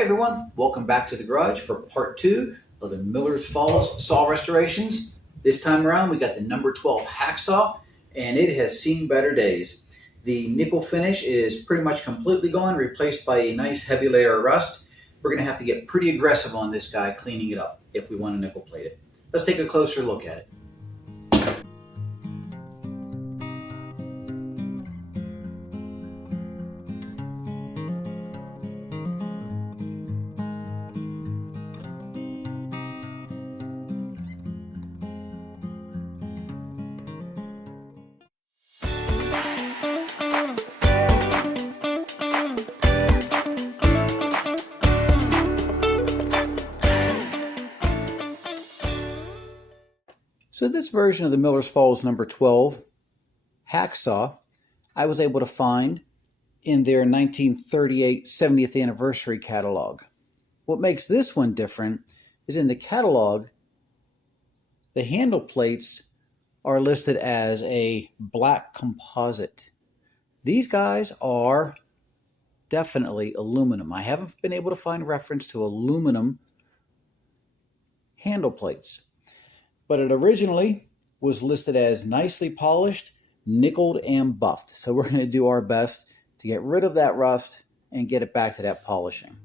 Hey everyone, welcome back to the garage for part 2 of the Miller's Falls saw restorations. This time around we got the number 12 hacksaw and it has seen better days. The nickel finish is pretty much completely gone, replaced by a nice heavy layer of rust. We're going to have to get pretty aggressive on this guy cleaning it up if we want to nickel plate it. Let's take a closer look at it. So this version of the Miller's Falls number 12 hacksaw I was able to find in their 1938 70th anniversary catalog. What makes this one different is in the catalog, the handle plates are listed as a black composite. These guys are definitely aluminum. I haven't been able to find reference to aluminum handle plates, but it originally was listed as nicely polished, nickeled, and buffed. So we're going to do our best to get rid of that rust and get it back to that polishing.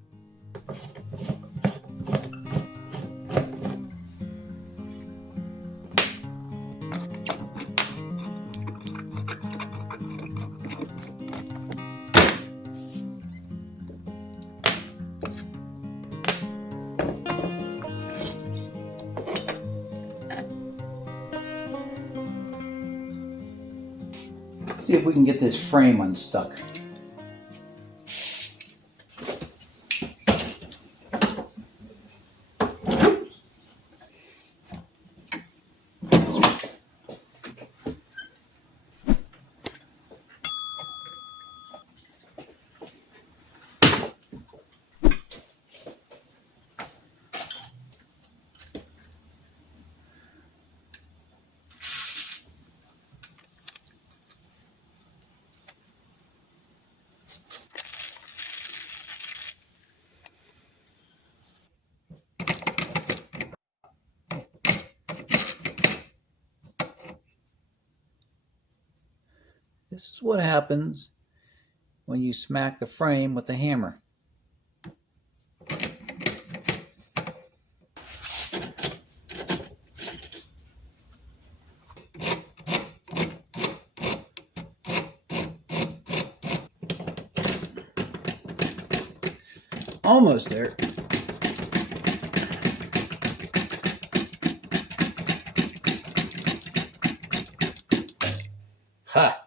See if we can get this frame unstuck. This is what happens when you smack the frame with a hammer. Almost there. Ha!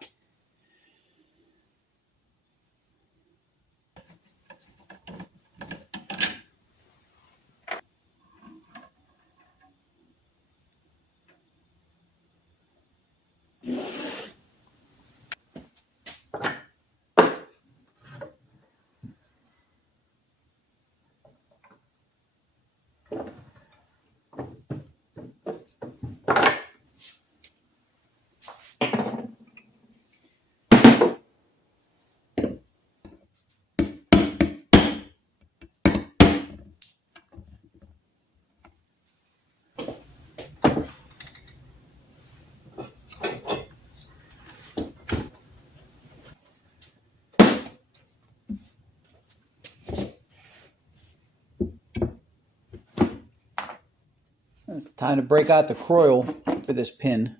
It's time to break out the croil for this pin.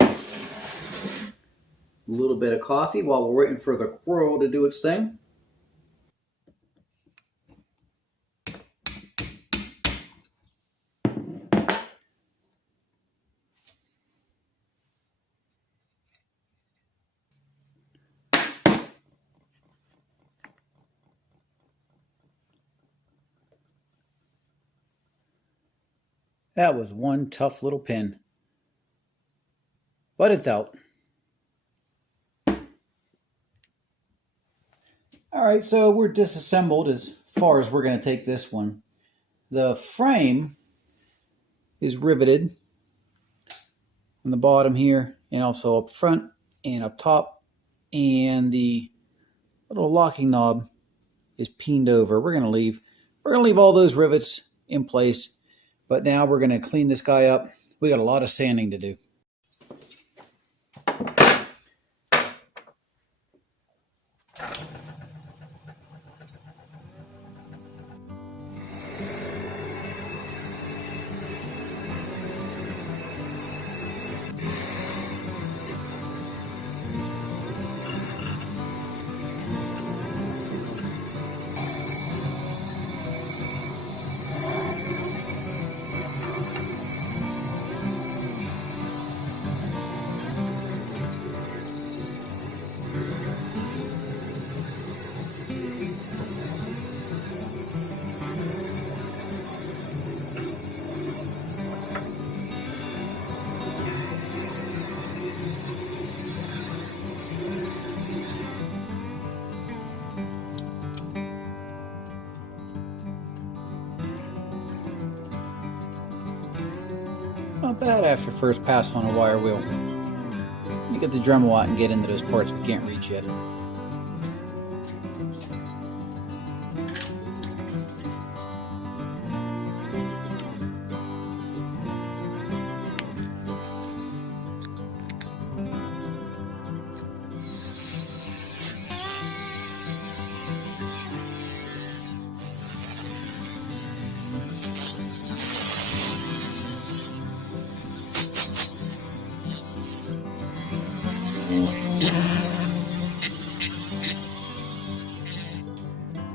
A little bit of coffee while we're waiting for the croil to do its thing. That was one tough little pin, but it's out. All right, so we're disassembled as far as we're going to take this one. The frame is riveted on the bottom here, and also up front and up top, and the little locking knob is peened over. We're going to leave all those rivets in place, but now we're going to clean this guy up. We got a lot of sanding to do. Not bad after first pass on a wire wheel. Let me get the Dremel out and get into those parts we can't reach yet.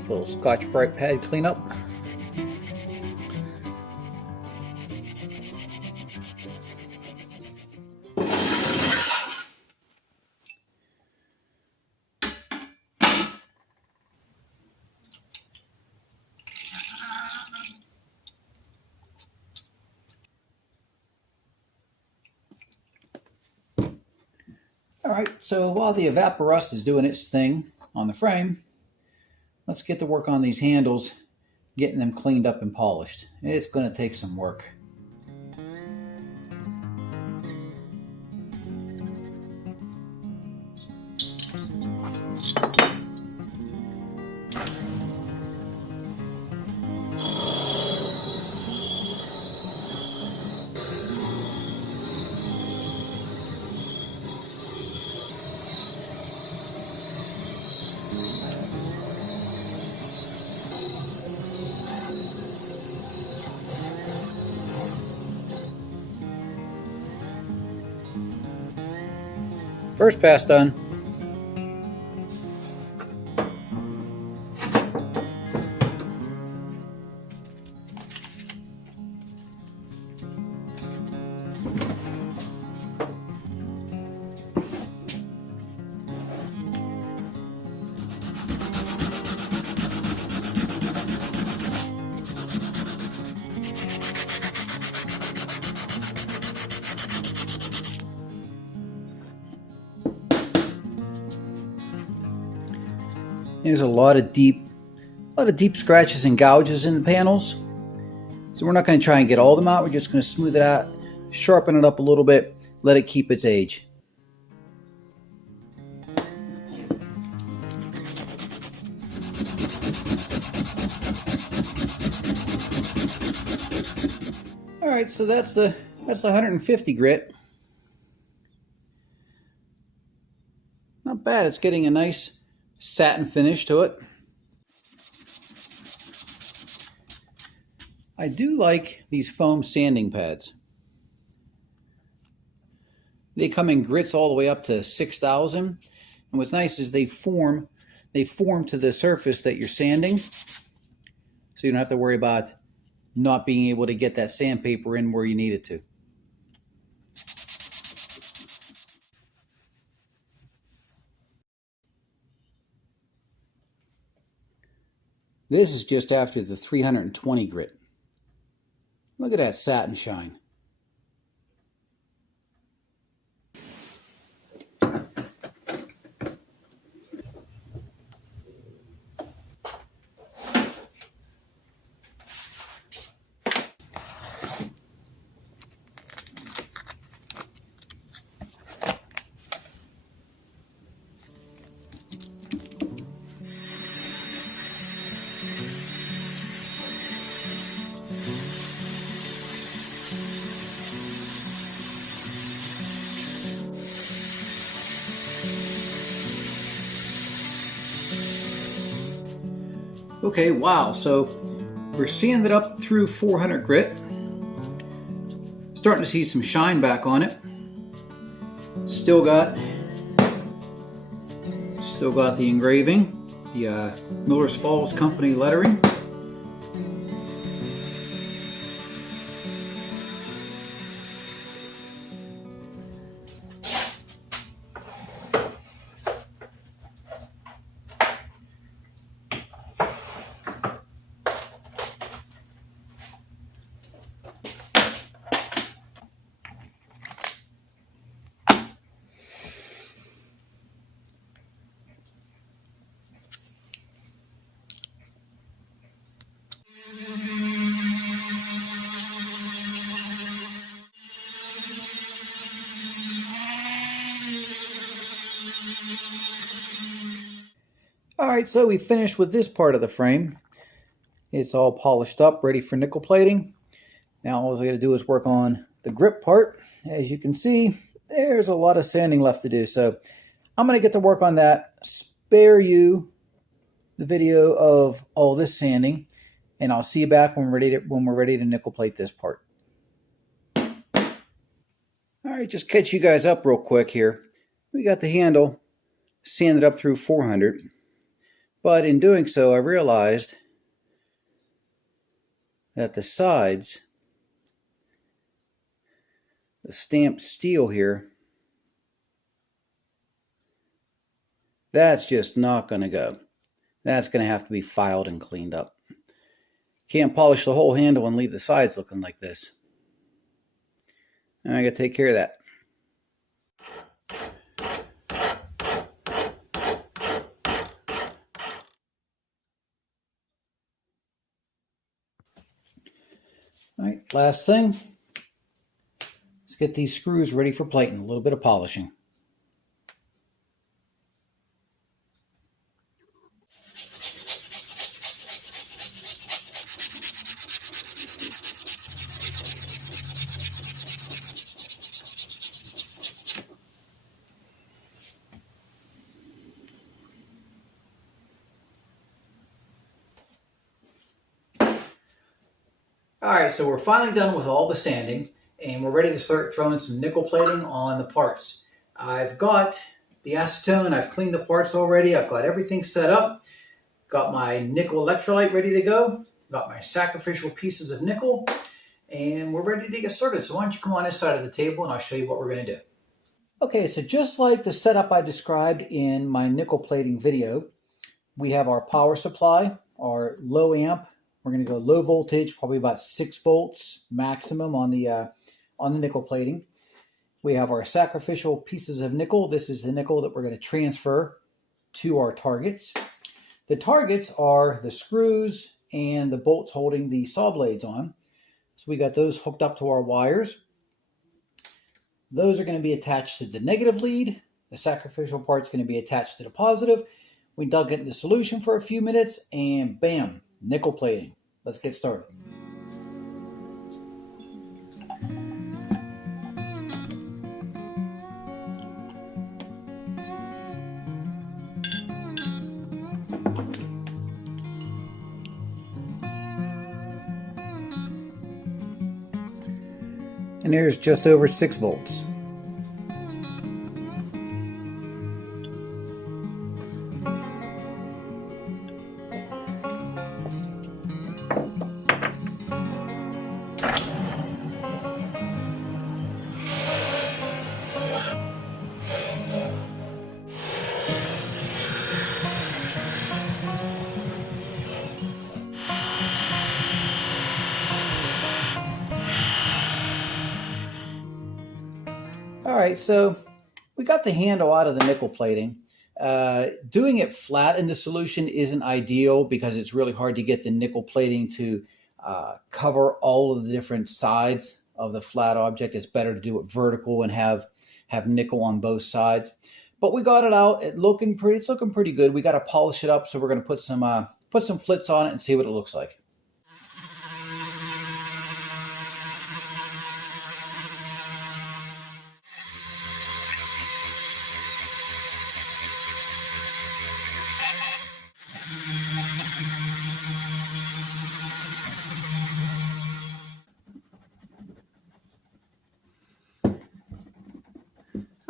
Little Scotch-Brite pad cleanup. All right, so while the evaporust is doing its thing on the frame, let's get to work on these handles, getting them cleaned up and polished. It's going to take some work. First pass done. There's a lot of deep scratches and gouges in the panels. So we're not going to try and get all of them out. We're just going to smooth it out, sharpen it up a little bit, let it keep its age. All right, so that's the 150 grit. Not bad. It's getting a nice satin finish to it. I do like these foam sanding pads. They come in grits all the way up to 6,000. And what's nice is they form to the surface that you're sanding. So you don't have to worry about not being able to get that sandpaper in where you need it to. This is just after the 320 grit. Look at that satin shine. Okay, wow, so we're sanded up through 400 grit. Starting to see some shine back on it. Still got the engraving, the Miller's Falls Company lettering. Alright, so we finished with this part of the frame. It's all polished up, ready for nickel plating. Now all we got to do is work on the grip part. As you can see, there's a lot of sanding left to do, so I'm going to get to work on that, spare you the video of all this sanding, and I'll see you back when we're ready to nickel plate this part. Alright, just catch you guys up real quick here. We got the handle sanded up through 400. But in doing so, I realized that the sides, the stamped steel here, that's just not going to go. That's going to have to be filed and cleaned up. Can't polish the whole handle and leave the sides looking like this. I got to take care of that. All right, last thing. Let's get these screws ready for plating. A little bit of polishing. Alright, so we're finally done with all the sanding, and we're ready to start throwing some nickel plating on the parts. I've got the acetone, I've cleaned the parts already, I've got everything set up, got my nickel electrolyte ready to go, got my sacrificial pieces of nickel, and we're ready to get started. So why don't you come on this side of the table and I'll show you what we're going to do. Okay, so just like the setup I described in my nickel plating video, we have our power supply, our low amp. We're going to go low voltage, probably about 6 volts maximum on the nickel plating. We have our sacrificial pieces of nickel. This is the nickel that we're going to transfer to our targets. The targets are the screws and the bolts holding the saw blades on. So we got those hooked up to our wires. Those are going to be attached to the negative lead. The sacrificial part's going to be attached to the positive. We dug into the solution for a few minutes and bam, nickel plating. Let's get started. And there's just over 6 volts. All right, so we got the handle out of the nickel plating. Doing it flat in the solution isn't ideal because it's really hard to get the nickel plating to cover all of the different sides of the flat object. It's better to do it vertical and have nickel on both sides. But we got it out. It's looking pretty good. We got to polish it up, so we're going to put some flits on it and see what it looks like.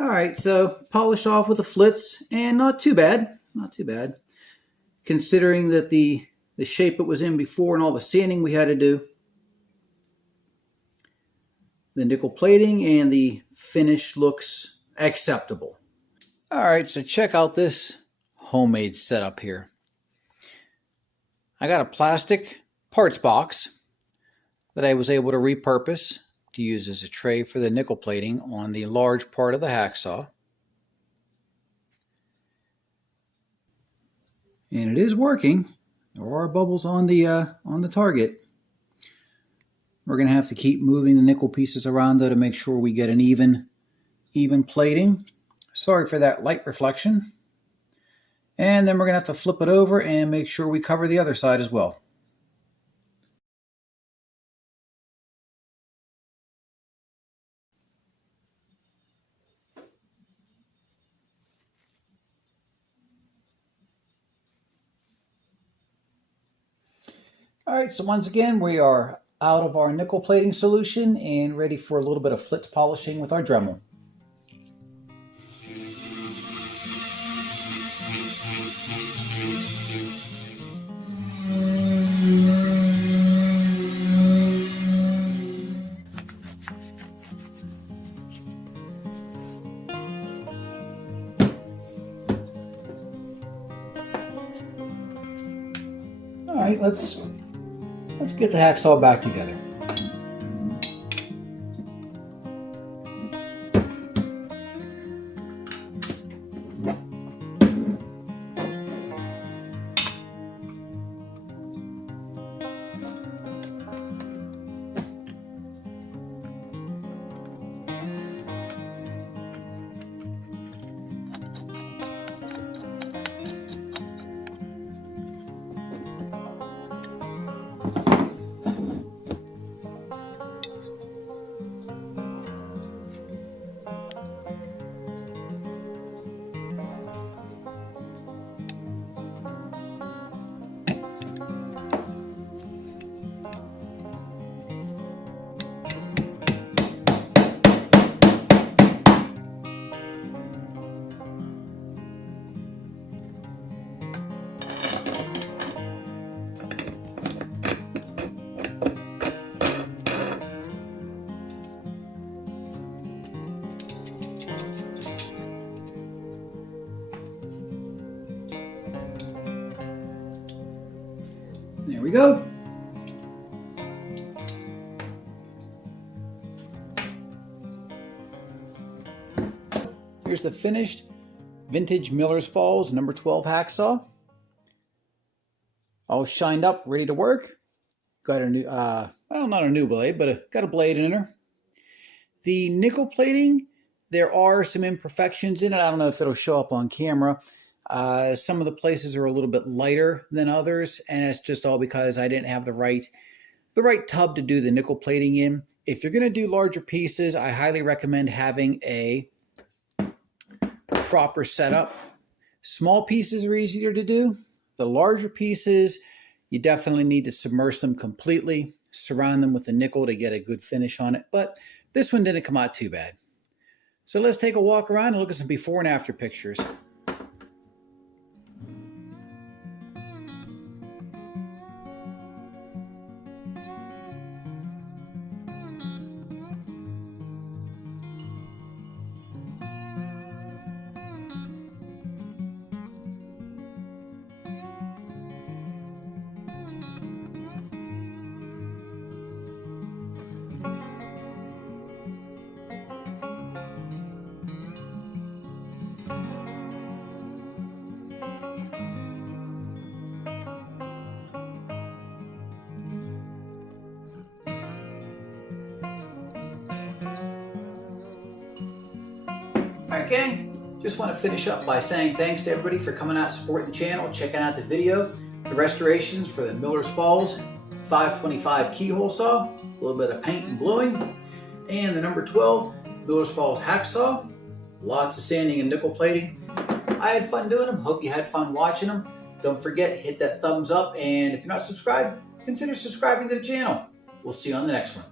All right, so polish off with a flitz, and not too bad, not too bad, considering that the shape it was in before and all the sanding we had to do. The nickel plating and the finish looks acceptable. All right, so check out this homemade setup here. I got a plastic parts box that I was able to repurpose to use as a tray for the nickel plating on the large part of the hacksaw. And it is working. There are bubbles on the target. We're going to have to keep moving the nickel pieces around though to make sure we get an even plating. Sorry for that light reflection. And then we're going to have to flip it over and make sure we cover the other side as well. All right, so once again, we are out of our nickel plating solution and ready for a little bit of flitz polishing with our Dremel. All right, let's get the hacksaw back together. There we go. Here's the finished vintage Miller's Falls number 12 hacksaw. All shined up, ready to work. Got a new, well, not a new blade, but got a blade in her. The nickel plating, there are some imperfections in it. I don't know if it'll show up on camera. Some of the places are a little bit lighter than others, and it's just all because I didn't have the right tub to do the nickel plating in. If you're going to do larger pieces, I highly recommend having a proper setup. Small pieces are easier to do. The larger pieces, you definitely need to submerge them completely, surround them with the nickel to get a good finish on it, but this one didn't come out too bad. So let's take a walk around and look at some before and after pictures. Alright gang, just want to finish up by saying thanks to everybody for coming out, supporting the channel, checking out the video, the restorations for the Miller's Falls 525 keyhole saw, a little bit of paint and bluing, and the number 12 Miller's Falls hacksaw, lots of sanding and nickel plating. I had fun doing them, hope you had fun watching them. Don't forget, hit that thumbs up, and if you're not subscribed, consider subscribing to the channel. We'll see you on the next one.